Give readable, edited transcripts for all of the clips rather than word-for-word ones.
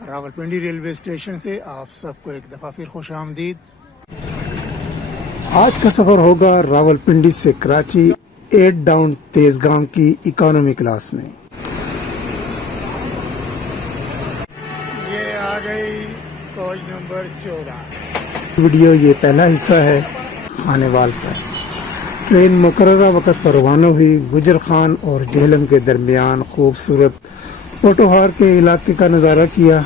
Rawalpindi railway station से आप सबको एक दफ़ा फिर खुश आमदीद। आज का सफ़र होगा रावलपिंडी से कराची 8 डाउन तेजगाम की इकोनॉमी क्लास में। ये आ गई कोच नंबर 14। वीडियो ये पहला हिस्सा है खानेवाल पर। ट्रेन मुकर्ररा वक़्त पर रवाना हुई। गुजर खान और जेहलम के दरमियान खूबसूरत पोटोहार के इलाके का नज़ारा किया।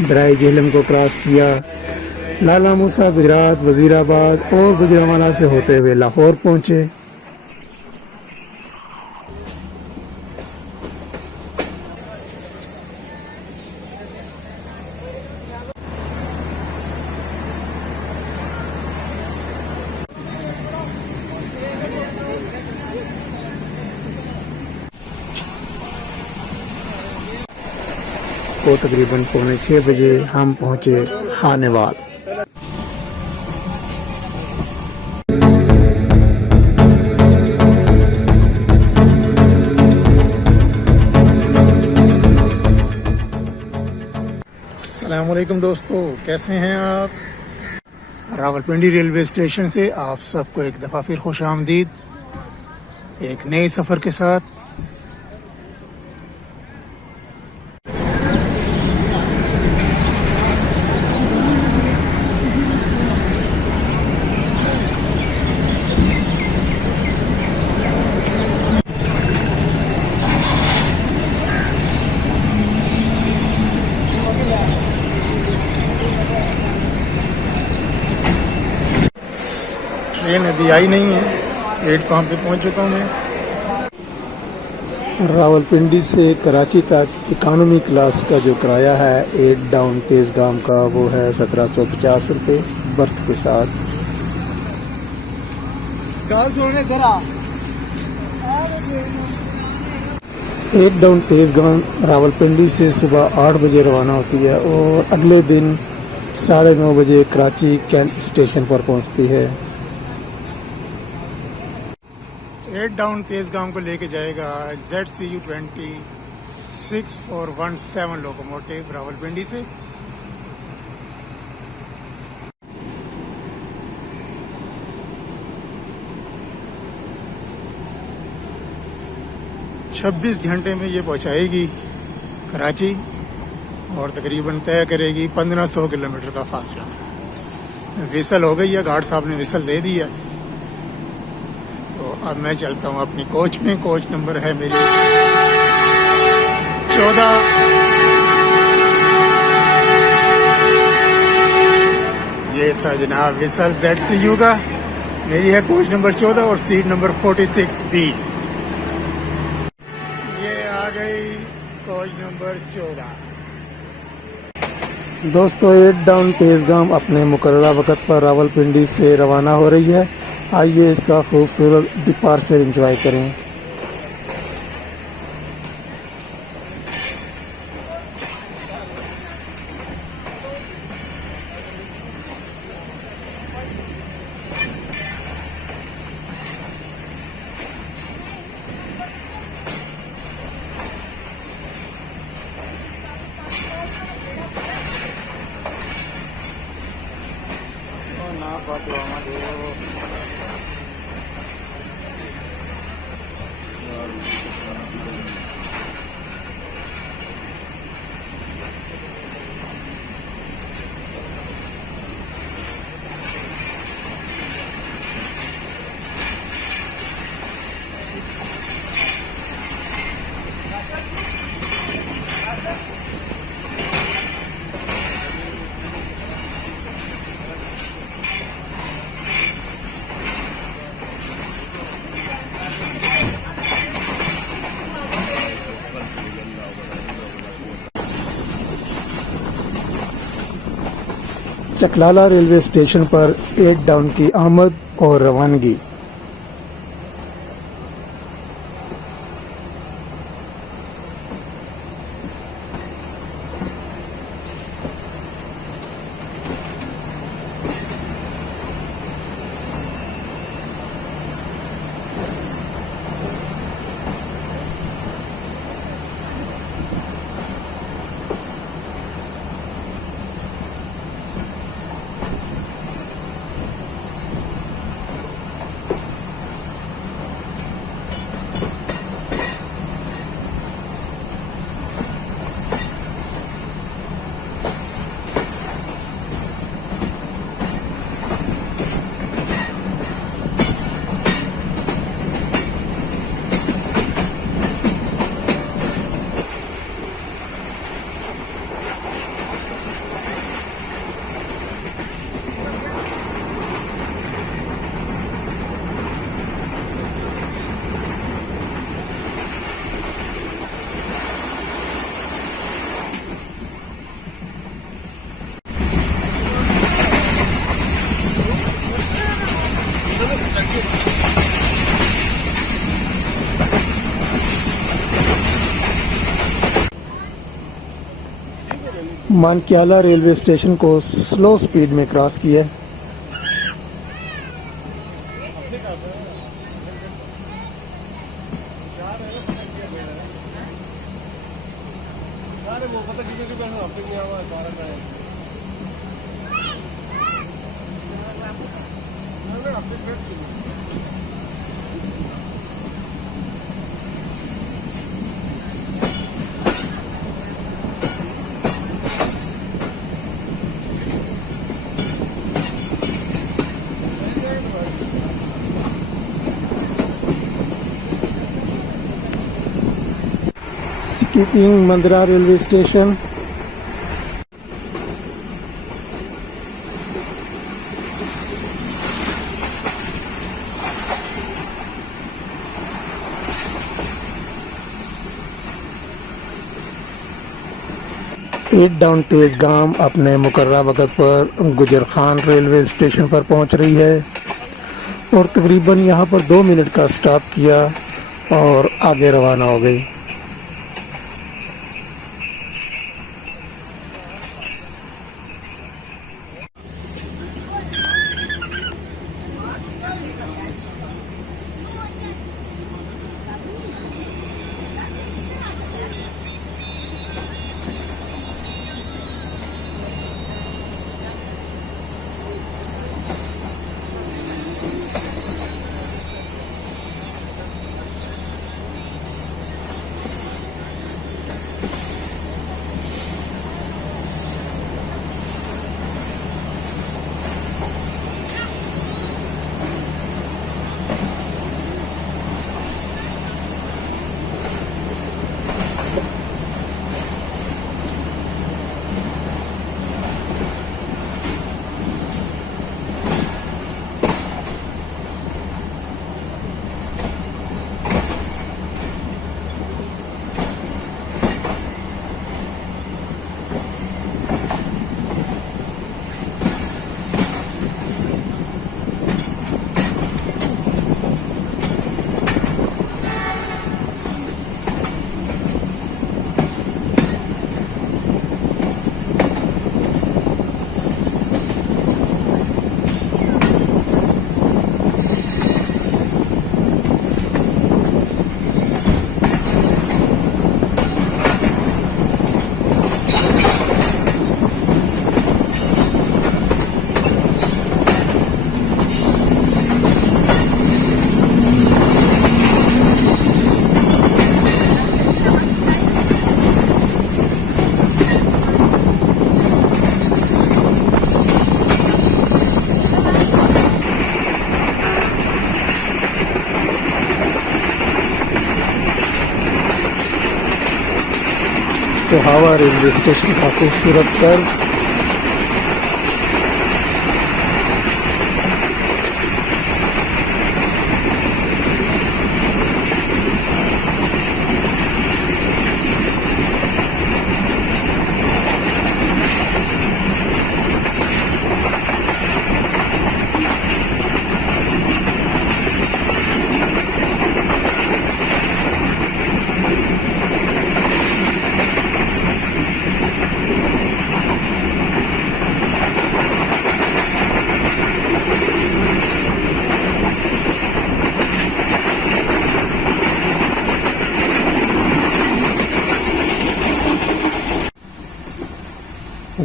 दराई जेहलम को क्रॉस किया। लाला मूसा गुजरात, वजीराबाद और गुजरावाला से होते हुए लाहौर पहुंचे। को तकरीबन 5:45 बजे हम पहुंचे खानेवाल। अस्सलाम वालेकुम दोस्तों, कैसे हैं आप? रावलपिंडी रेलवे स्टेशन से आप सबको एक दफ़ा फिर खुश आमदीद एक नए सफ़र के साथ। ट्रेन अभी आई नहीं है, प्लेटफॉर्म पे पहुंच चुका हूँ मैं। रावलपिंडी से कराची तक इकानमी क्लास का जो किराया है 8 डाउन तेजगाम का, वो है 1750 रुपये बर्थ के साथ। 8 डाउन तेजगाम रावलपिंडी से सुबह 8 बजे रवाना होती है और अगले दिन 9:30 बजे कराची कैंट स्टेशन पर पहुंचती है। 8 डाउन तेजगाम को लेके जाएगा ZCU 26417 लोकोमोटिव रावलपिंडी से। छब्बीस घंटे में ये पहुंचाएगी कराची और तकरीबन तय करेगी 1500 किलोमीटर का फासला। विसल हो गई है, गार्ड साहब ने विसल दे दी है। अब मैं चलता हूँ अपनी कोच में। कोच नंबर है मेरी 14। ये था जनाब विसल ZCU का। मेरी है कोच नंबर 14 और सीट नंबर 46B। ये आ गई कोच नंबर 14। दोस्तों 8 डाउन तेजगाम अपने मुकर्ररा वक़्त पर रावलपिंडी से रवाना हो रही है। आइए इसका खूबसूरत डिपार्चर एंजॉय करें। चकलाला रेलवे स्टेशन पर 8 डाउन की आमद और रवानगी। मानक्याला रेलवे स्टेशन को स्लो स्पीड में क्रॉस किया। Skipping Mandra railway station. Eight down Tezgam अपने मुकर्रा वक़्त पर गुजर खान रेलवे स्टेशन पर पहुंच रही है और तकरीबन यहां पर 2 मिनट का स्टॉप किया और आगे रवाना हो गई। सोहावा रेलवे स्टेशन का खूबसूरत कर्व।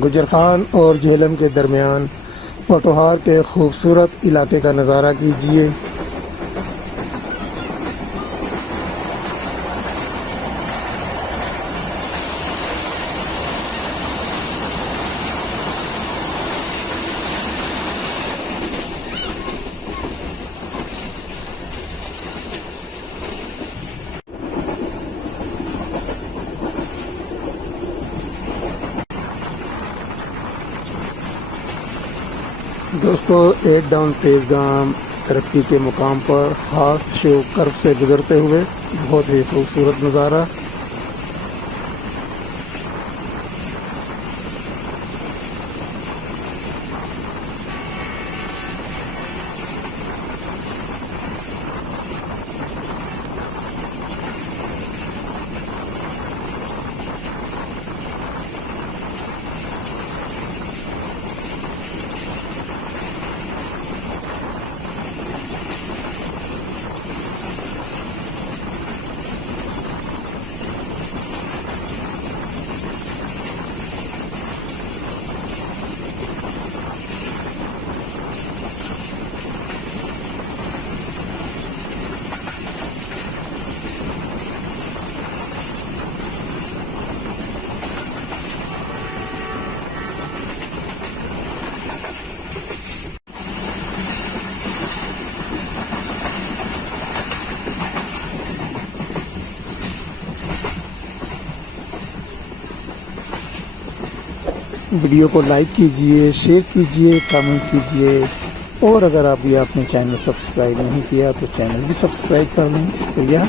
गुजर खान और झेलम के दरमियान पोठोहार के खूबसूरत इलाके का नज़ारा कीजिए। दोस्तों, 8 डाउन तेजगाम तरक्की के मुकाम पर हार्थ शो कर्व से गुजरते हुए बहुत ही खूबसूरत नज़ारा। वीडियो को लाइक कीजिए, शेयर कीजिए, कमेंट कीजिए और अगर अभी आपने चैनल सब्सक्राइब नहीं किया तो चैनल भी सब्सक्राइब कर लें। शुक्रिया।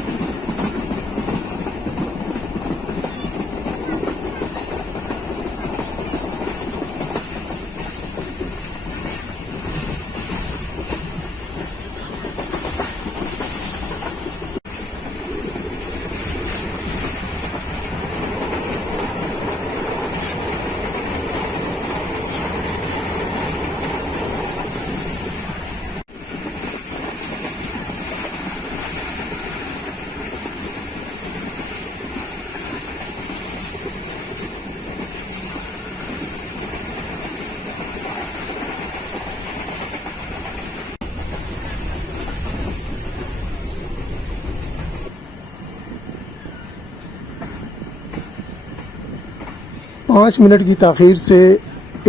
5 मिनट की ताख़ीर से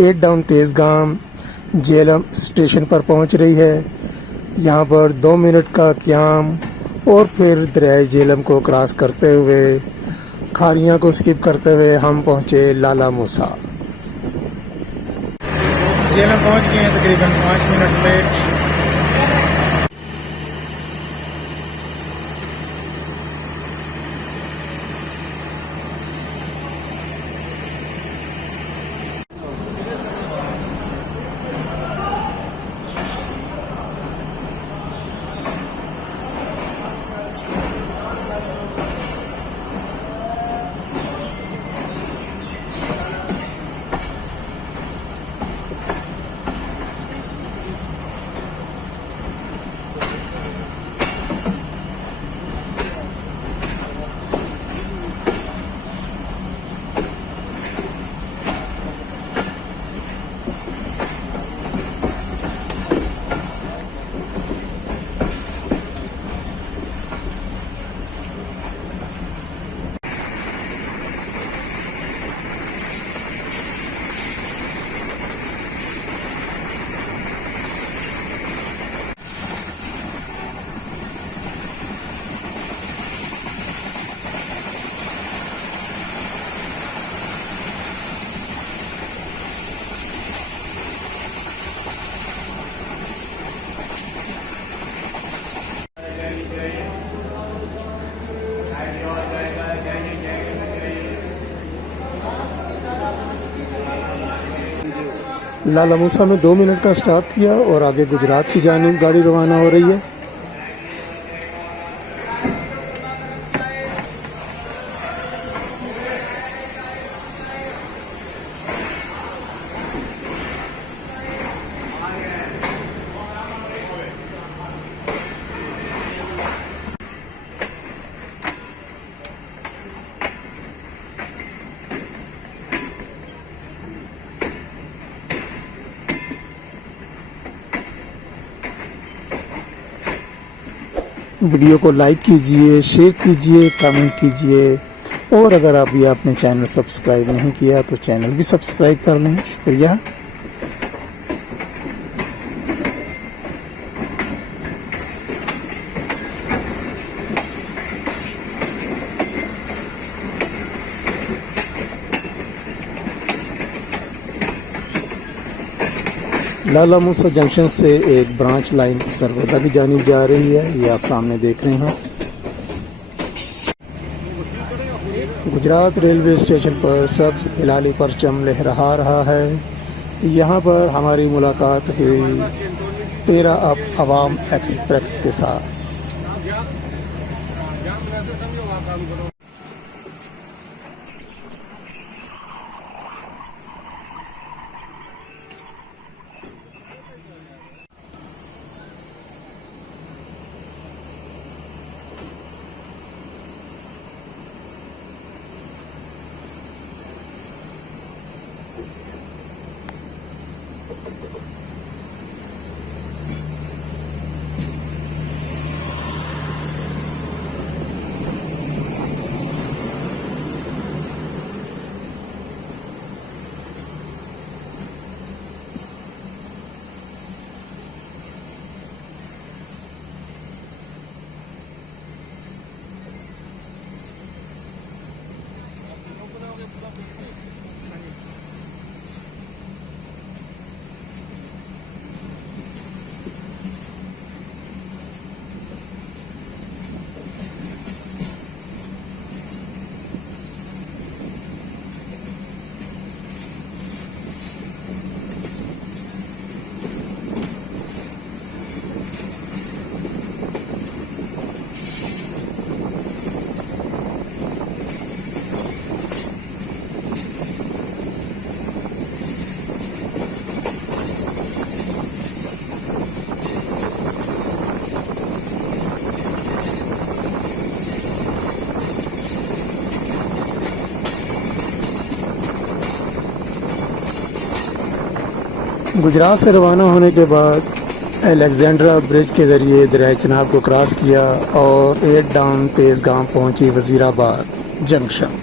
8 डाउन तेज़गाम झेलम स्टेशन पर पहुंच रही है। यहां पर 2 मिनट का क़याम और फिर दरियाए झेलम को क्रॉस करते हुए खारियां को स्किप करते हुए हम पहुंचे लाला मूसा। झेलम पहुंच गए हैं तकरीबन 5 मिनट लेट। लाला मूसा में 2 मिनट का स्टॉप किया और आगे गुजरात की जानिब गाड़ी रवाना हो रही है। वीडियो को लाइक कीजिए, शेयर कीजिए, कमेंट कीजिए और अगर अभी आपने चैनल सब्सक्राइब नहीं किया तो चैनल भी सब्सक्राइब कर लें। शुक्रिया। लाला मूसा जंक्शन से एक ब्रांच लाइन सरगोदा की जानिब जा रही है, ये आप सामने देख रहे हैं। गुजरात रेलवे स्टेशन पर सब हिलाली परचम लहरा रहा है। यहाँ पर हमारी मुलाकात हुई 13 अवाम एक्सप्रेस के साथ। गुजरात से रवाना होने के बाद अलेक्जेंड्रा ब्रिज के ज़रिए दरिया चनाब को क्रॉस किया और 8 डाउन तेज़ गांव पहुंची वज़ीराबाद जंक्शन।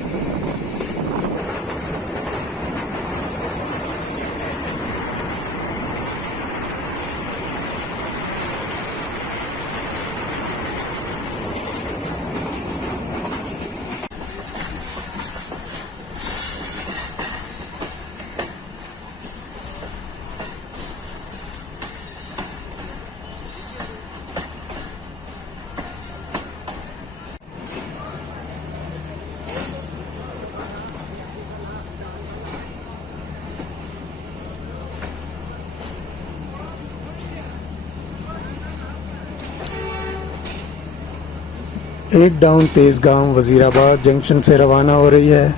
एक डाउन तेज़ गांव वज़ीराबाद जंक्शन से रवाना हो रही है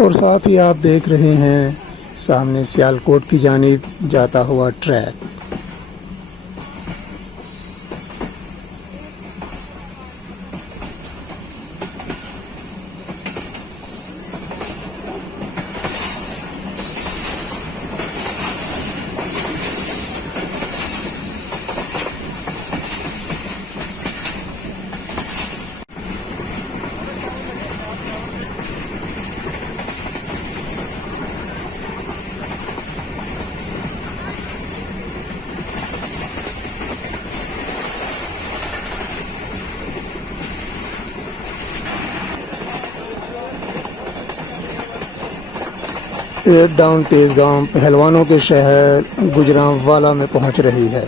और साथ ही आप देख रहे हैं सामने सियालकोट की जानिब जाता हुआ ट्रैक। एट डाउन तेज़ गांव पहलवानों के शहर गुजरांवाला में पहुंच रही है।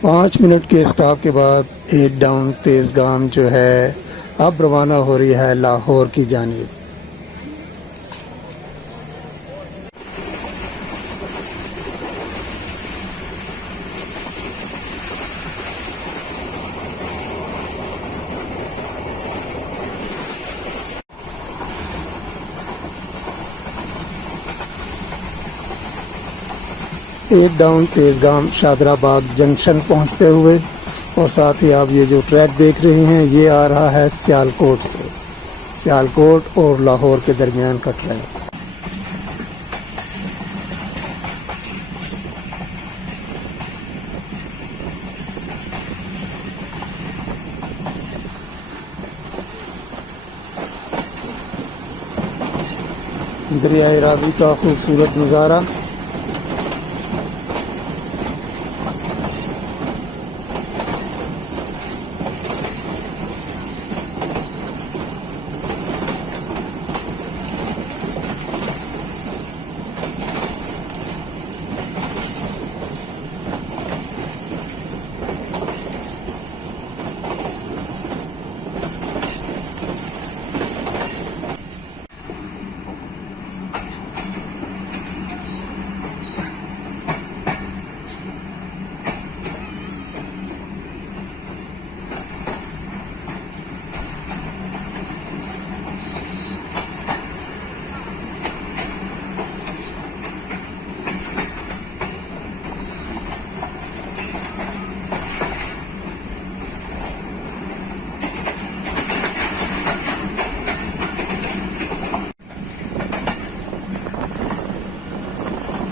पाँच मिनट के स्टॉप के बाद 8 डाउन तेज़ गांव जो है अब रवाना हो रही है लाहौर की जानिब। एट डाउन तेज़ गांव शादराबाद जंक्शन पहुंचते हुए और साथ ही आप ये जो ट्रैक देख रहे हैं ये आ रहा है सियालकोट से, सियालकोट और लाहौर के दरमियान का ट्रैक। दरियाए रावी का खूबसूरत नज़ारा।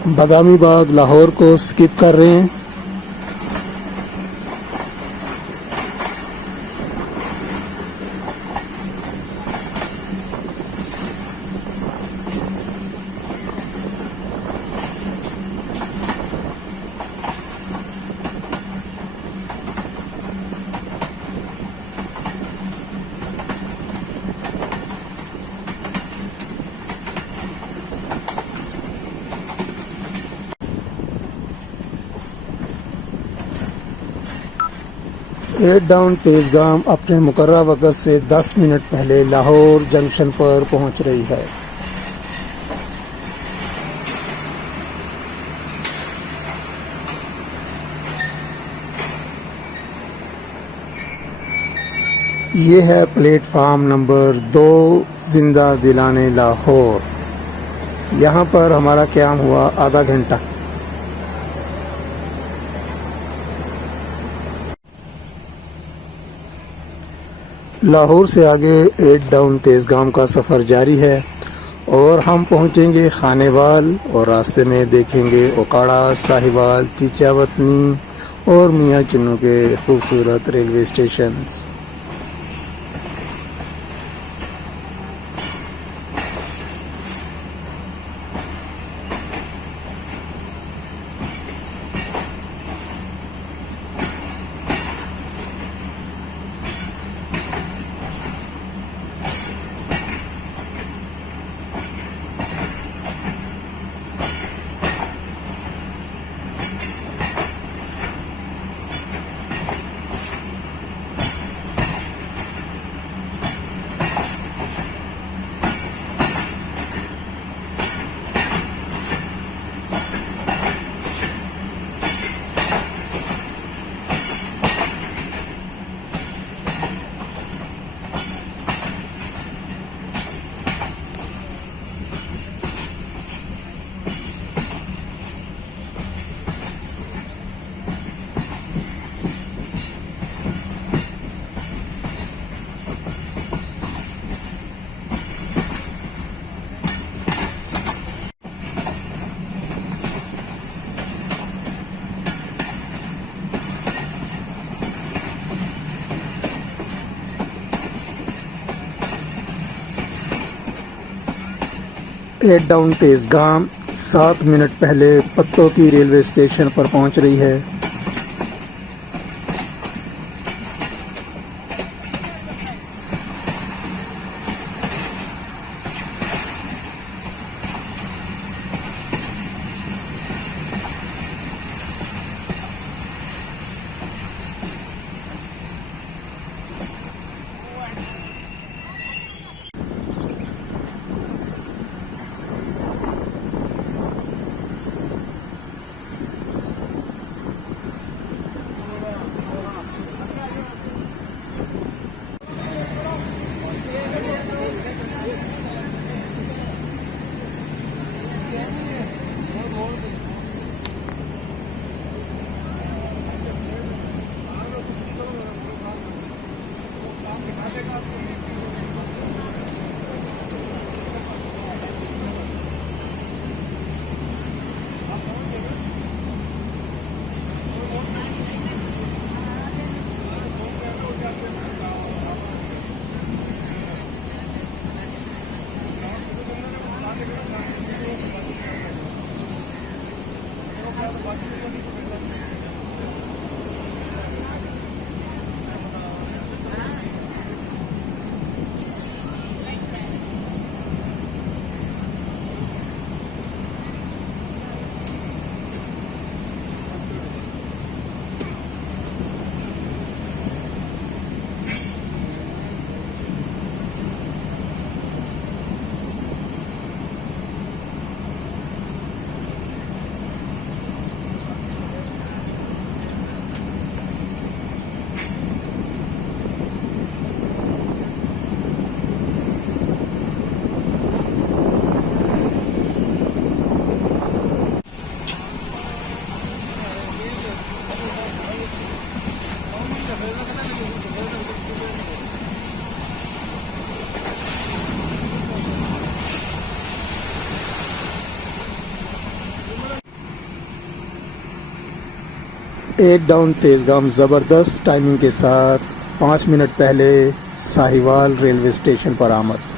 बादामी बाग लाहौर को स्किप कर रहे हैं। एट डाउन तेज़गाम अपने मुकर्रर वक़्त से 10 मिनट पहले लाहौर जंक्शन पर पहुंच रही है। ये है प्लेटफार्म नंबर 2 जिंदा दिलाने लाहौर। यहाँ पर हमारा क़याम हुआ आधा घंटा। लाहौर से आगे 8 डाउन तेज़गाम का सफ़र जारी है और हम पहुँचेंगे खानेवाल और रास्ते में देखेंगे ओकाड़ा, साहिवाल, चीचावतनी और मियाँ चन्नू के खूबसूरत railway station. 8 down Tezgam 7 minute पहले पत्तों की रेलवे स्टेशन पर पहुंच रही है। एट डाउन तेज़गाम ज़बरदस्त टाइमिंग के साथ 5 मिनट पहले साहिवाल रेलवे स्टेशन पर आमद।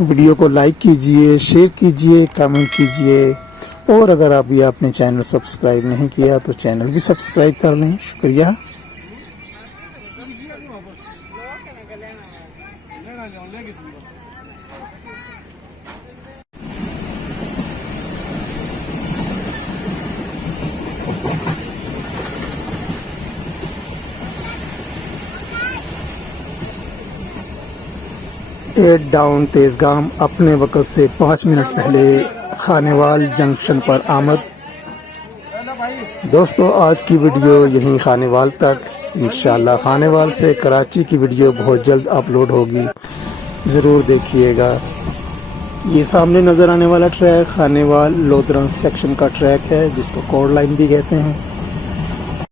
वीडियो को लाइक कीजिए, शेयर कीजिए, कमेंट कीजिए और अगर अभी आपने चैनल सब्सक्राइब नहीं किया तो चैनल भी सब्सक्राइब कर लें। शुक्रिया। एट डाउन तेजगाम अपने वक्त से 5 मिनट पहले खानेवाल जंक्शन पर आमद। दोस्तों आज की वीडियो यहीं खानेवाल तक। इंशाल्लाह खानेवाल से कराची की वीडियो बहुत जल्द अपलोड होगी, ज़रूर देखिएगा। ये सामने नज़र आने वाला ट्रैक खानेवाल लोधरन सेक्शन का ट्रैक है जिसको कोड लाइन भी कहते हैं।